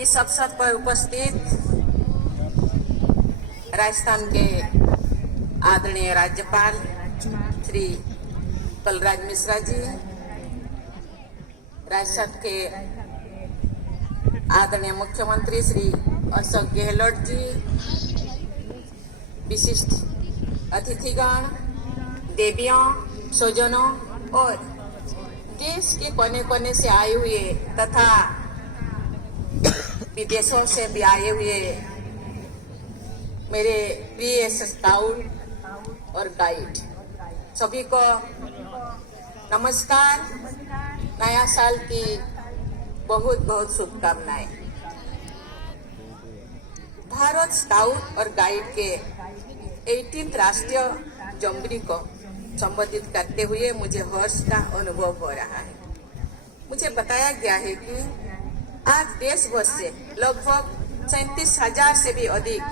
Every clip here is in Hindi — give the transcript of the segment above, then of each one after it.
इस अवसर पर उपस्थित राजस्थान के आदरणीय राज्यपाल श्री कलराज मिश्रा जी, राजस्थान के आदरणीय मुख्यमंत्री श्री अशोक गहलोत जी, विशिष्ट अतिथिगण, देवियों, स्वजनों और देश के कोने कोने से आए हुए तथा विदेशों से भी आए हुए मेरे प्रिय स्काउट और गाइड सभी को नमस्कार। नया साल की बहुत बहुत शुभकामनाएं। भारत स्काउट और गाइड के 18th राष्ट्रीय जंबरी को संबोधित करते हुए मुझे हर्ष का अनुभव हो रहा है। मुझे बताया गया है कि आज देश भर से लगभग 37,000 से भी अधिक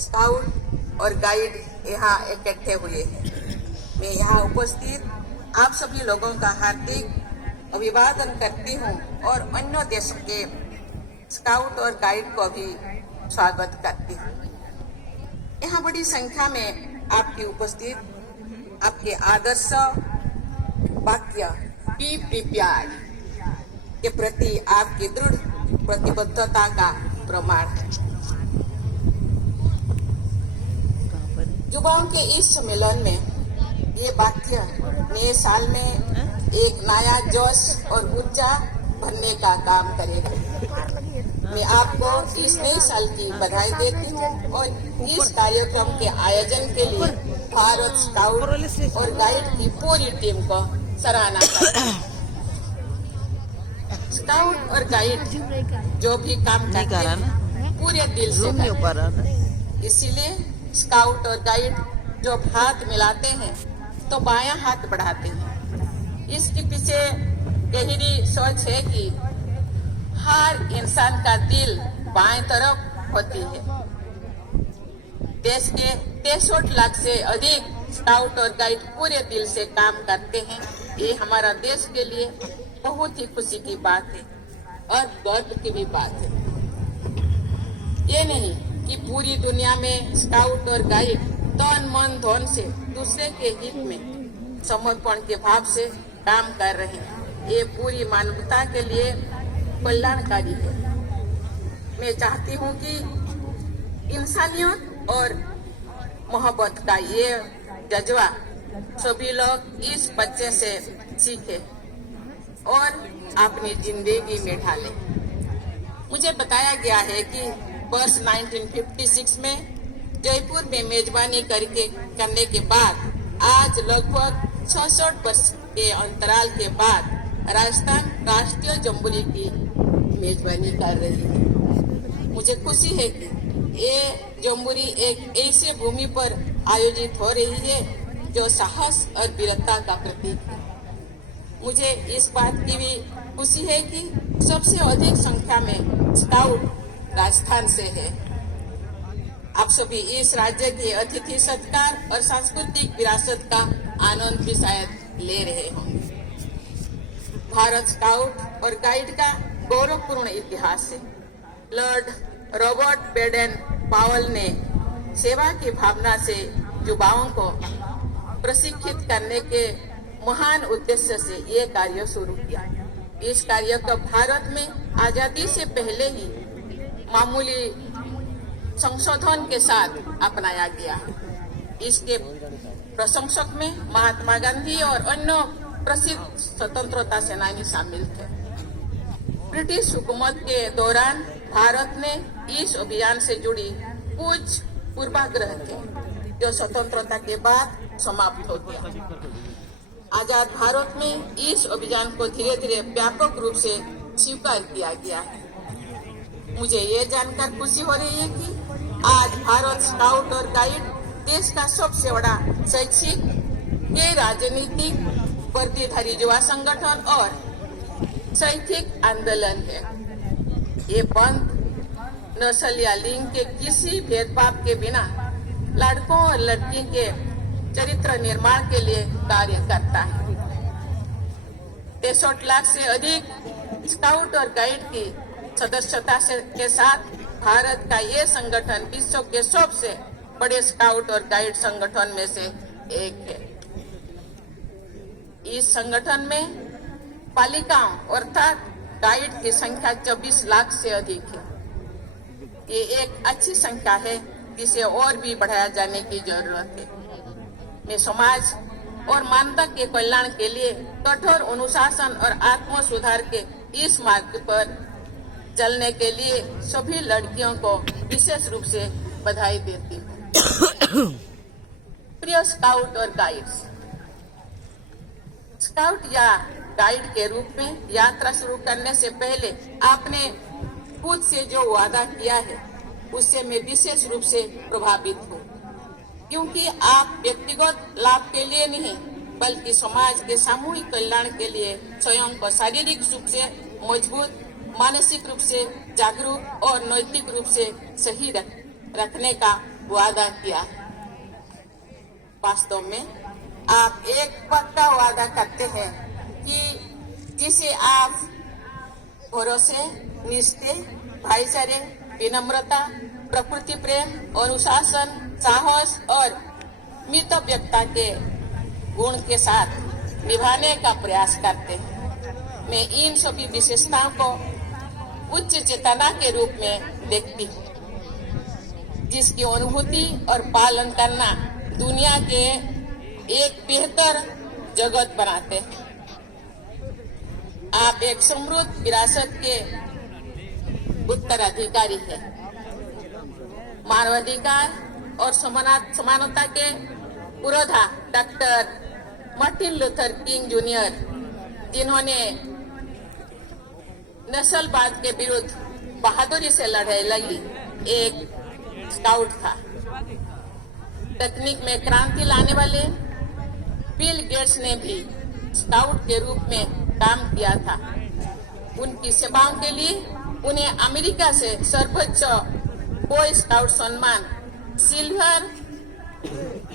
स्काउट और गाइड यहाँ इकट्ठे हुए हैं। मैं यहाँ उपस्थित आप सभी लोगों का हार्दिक अभिवादन करती हूँ और अन्य देशों के स्काउट और गाइड को भी स्वागत करती हूँ। यहाँ बड़ी संख्या में आपकी उपस्थित, आपके आदर्श वाक्य बी प्रिपेयर्ड के प्रति आपकी दृढ़ प्रतिबद्धता का प्रमाण है। युवाओं के इस सम्मेलन में ये वाक्य नए साल में एक नया जोश और ऊर्जा भरने का काम करेगा। मैं आपको इस नए साल की बधाई देती हूँ और इस कार्यक्रम के आयोजन के लिए भारत स्काउट और गाइड की पूरी टीम को सराहना करती हूँ। स्काउट और गाइड जो भी काम करते हैं पूरे दिल से करते हैं। इसीलिए स्काउट और गाइड जो हाथ मिलाते हैं तो बायां हाथ बढ़ाते हैं। इसके पीछे गहरी सोच है कि हर इंसान का दिल बाएं तरफ होती है। देश के 63 लाख से अधिक स्काउट और गाइड पूरे दिल से काम करते हैं। ये हमारा देश के लिए बहुत ही खुशी की बात है और गर्व की भी बात है। ये नहीं कि पूरी दुनिया में स्काउट और गाइड तन मन धन से दूसरे के हित में समर्पण के भाव से काम कर रहे हैं। ये पूरी मानवता के लिए कल्याणकारी है। मैं चाहती हूँ कि इंसानियत और मोहब्बत का ये जज्बा सभी लोग इस बच्चे से सीखें और अपनी जिंदगी में ढालें। मुझे बताया गया है कि वर्ष 1956 में जयपुर में मेजबानी करने के बाद आज लगभग 66 वर्ष के अंतराल के बाद राजस्थान राष्ट्रीय जंबूरी की मेजबानी कर रही है। मुझे खुशी है कि ये जंबूरी एक ऐसी भूमि पर आयोजित हो रही है जो साहस और वीरता का प्रतीक है। मुझे इस बात की भी खुशी है कि सबसे अधिक संख्या में स्काउट राजस्थान से है। आप सभी इस राज्य के अतिथि सत्कार और सांस्कृतिक विरासत का आनंद भी शायद ले रहे होंगे। भारत स्काउट और गाइड का गौरवपूर्ण इतिहास है। लॉर्ड रॉबर्ट बेडेन पावल ने सेवा की भावना से युवाओं को प्रशिक्षित करने के महान उद्देश्य से ये कार्य शुरू किया। इस कार्य को भारत में आजादी से पहले ही मामूली संशोधन के साथ अपनाया गया। इसके प्रशंसक में महात्मा गांधी और अन्य प्रसिद्ध स्वतंत्रता सेनानी शामिल थे। ब्रिटिश हुकूमत के दौरान भारत ने इस अभियान से जुड़ी कुछ पूर्वाग्रह थे जो स्वतंत्रता के बाद समाप्त हो गया। आजाद भारत में इस अभियान को धीरे धीरे व्यापक रूप से स्वीकार किया गया है। मुझे ये जानकर खुशी हो रही है कि आज भारत स्काउट और गाइड देश का सबसे बड़ा शैक्षिक, राजनीतिक, वर्दीधारी युवा संगठन और शैक्षिक आंदोलन है। ये बंद नस्ल या लिंग के किसी भेदभाव के बिना लड़कों और लड़की के चरित्र निर्माण के लिए कार्य करता है। 63 लाख से अधिक स्काउट और गाइड की सदस्यता के साथ भारत का ये संगठन विश्व के सबसे बड़े स्काउट और गाइड संगठन में से एक है। इस संगठन में पालिकाओं अर्थात गाइड की संख्या 24 लाख से अधिक है। ये एक अच्छी संख्या है जिसे और भी बढ़ाया जाने की जरूरत है। मैं समाज और मानवता के कल्याण के लिए कठोर अनुशासन और आत्म सुधार के इस मार्ग पर चलने के लिए सभी लड़कियों को विशेष रूप से बधाई देती हूँ। प्रिय स्काउट और गाइड्स, स्काउट या गाइड के रूप में यात्रा शुरू करने से पहले आपने खुद से जो वादा किया है उससे मैं विशेष रूप से प्रभावित हूँ, क्योंकि आप व्यक्तिगत लाभ के लिए नहीं बल्कि समाज के सामूहिक कल्याण के लिए स्वयं को शारीरिक रूप से मजबूत, मानसिक रूप से जागरूक और नैतिक रूप से सही रखने का वादा किया है। वास्तव में आप एक पक्का वादा करते हैं कि जिसे आप भरोसे, निष्ठा, भाईचारे, विनम्रता, प्रकृति प्रेम, अनुशासन, साहस और मितव्ययता के गुण के साथ निभाने का प्रयास करते हैं। मैं इन सभी विशेषताओं को उच्च चेतना के रूप में देखती हूँ, जिसकी अनुभूति और पालन करना दुनिया के एक बेहतर जगत बनाते हैं। आप एक समृद्ध विरासत के उत्तराधिकारी हैं। मानवाधिकार और समानता के पुरोधा doctor Martin Luther King Junior, जिन्होंने नस्लवाद के विरुद्ध बहादुरी से लड़ाई लड़ी, एक स्काउट था। तकनीक में क्रांति लाने वाले बिल गेट्स ने भी स्काउट के रूप में काम किया था। उनकी सेवाओं के लिए उन्हें अमेरिका से सर्वोच्च बॉय स्काउट सम्मान सिल्वर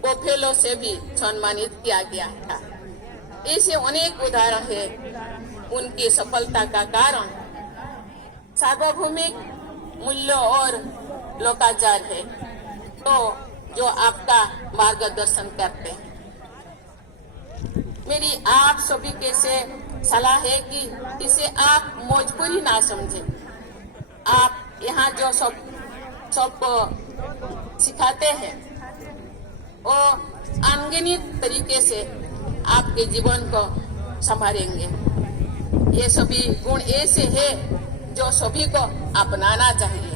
बुफेलो से भी सम्मानित किया गया था। ऐसे अनेक उदाहरण है। उनकी सफलता का कारण सार्वभौमिक मूल्यों और लोकाचार है, तो जो आपका मार्गदर्शन करते हैं। मेरी आप सभी के से सलाह है कि इसे आप मजबूरी ना समझें। आप यहाँ जो सबको सिखाते हैं वो अनगिनत तरीके से आपके जीवन को संभालेंगे। ये सभी गुण ऐसे हैं जो सभी को अपनाना चाहिए।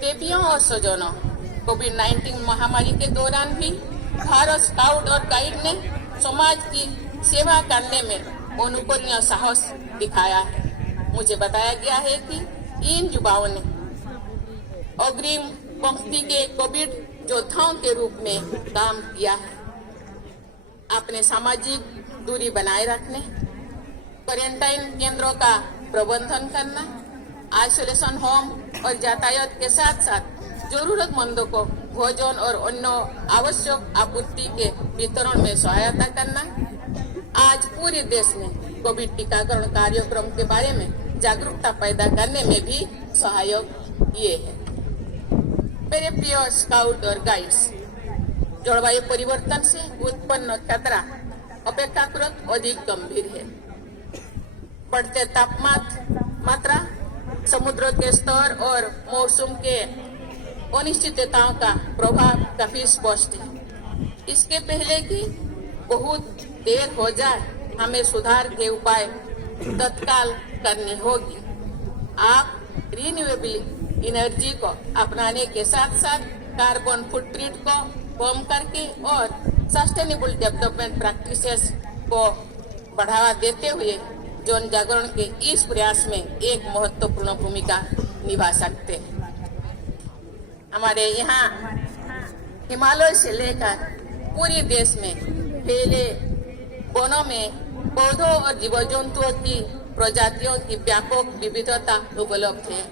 बेटियों और स्वजनों, कोविड-19 महामारी के दौरान भी भारत स्काउट और गाइड ने समाज की सेवा करने में अनुकरणीय साहस दिखाया है। मुझे बताया गया है कि इन युवाओं ने अग्रिम पंक्ति के कोविड योद्धाओं के रूप में काम किया है। अपने सामाजिक दूरी बनाए रखने, क्वारंटाइन केंद्रों का प्रबंधन करना, आइसोलेशन होम और यातायात के साथ साथ जरूरतमंदों को भोजन और अन्य आवश्यक आपूर्ति के वितरण में सहायता करना आज पूरे देश में कोविड टीकाकरण कार्यक्रम के बारे में जागरूकता पैदा करने में भी सहायक ये है। मेरे प्रिय स्काउट और गाइड्स, जलवायु परिवर्तन से उत्पन्न खतरा अपेक्षाकृत अधिक गंभीर है। बढ़ते तापमात्रा, समुद्र के स्तर और मौसम के अनिश्चितताओं का प्रभाव काफी स्पष्ट है। इसके पहले कि बहुत देर हो जाए, हमें सुधार के उपाय तत्काल करनी होगी। आप रिन्यूएबल एनर्जी को अपनाने के साथ साथ कार्बन फुटप्रिंट को कम करके और सस्टेनेबल डेवलपमेंट प्रैक्टिसेस को बढ़ावा देते हुए जन जागरण के इस प्रयास में एक महत्वपूर्ण भूमिका निभा सकते हैं। हमारे यहाँ हिमालय से लेकर पूरे देश में फैले वनों में पौधों और जीव जंतुओं की प्रजातियों की व्यापक विविधता उपलब्ध है।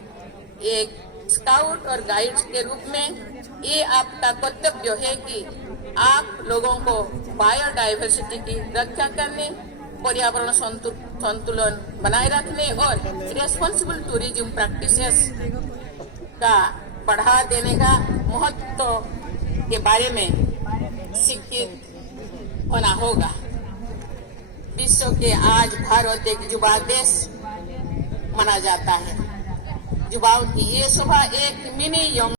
एक स्काउट और गाइड के रूप में ये आपका कर्तव्य है कि आप लोगों को बायोडायवर्सिटी की रक्षा करने, पर्यावरण संतुलन बनाए रखने और रेस्पॉन्सिबल टूरिज्म प्रैक्टिसेस का बढ़ा देने का महत्व के बारे में शिक्षित होना होगा। विश्व के आज भारत एक युवा देश माना जाता है। युवाओं की ये शोभा एक मिनी यंग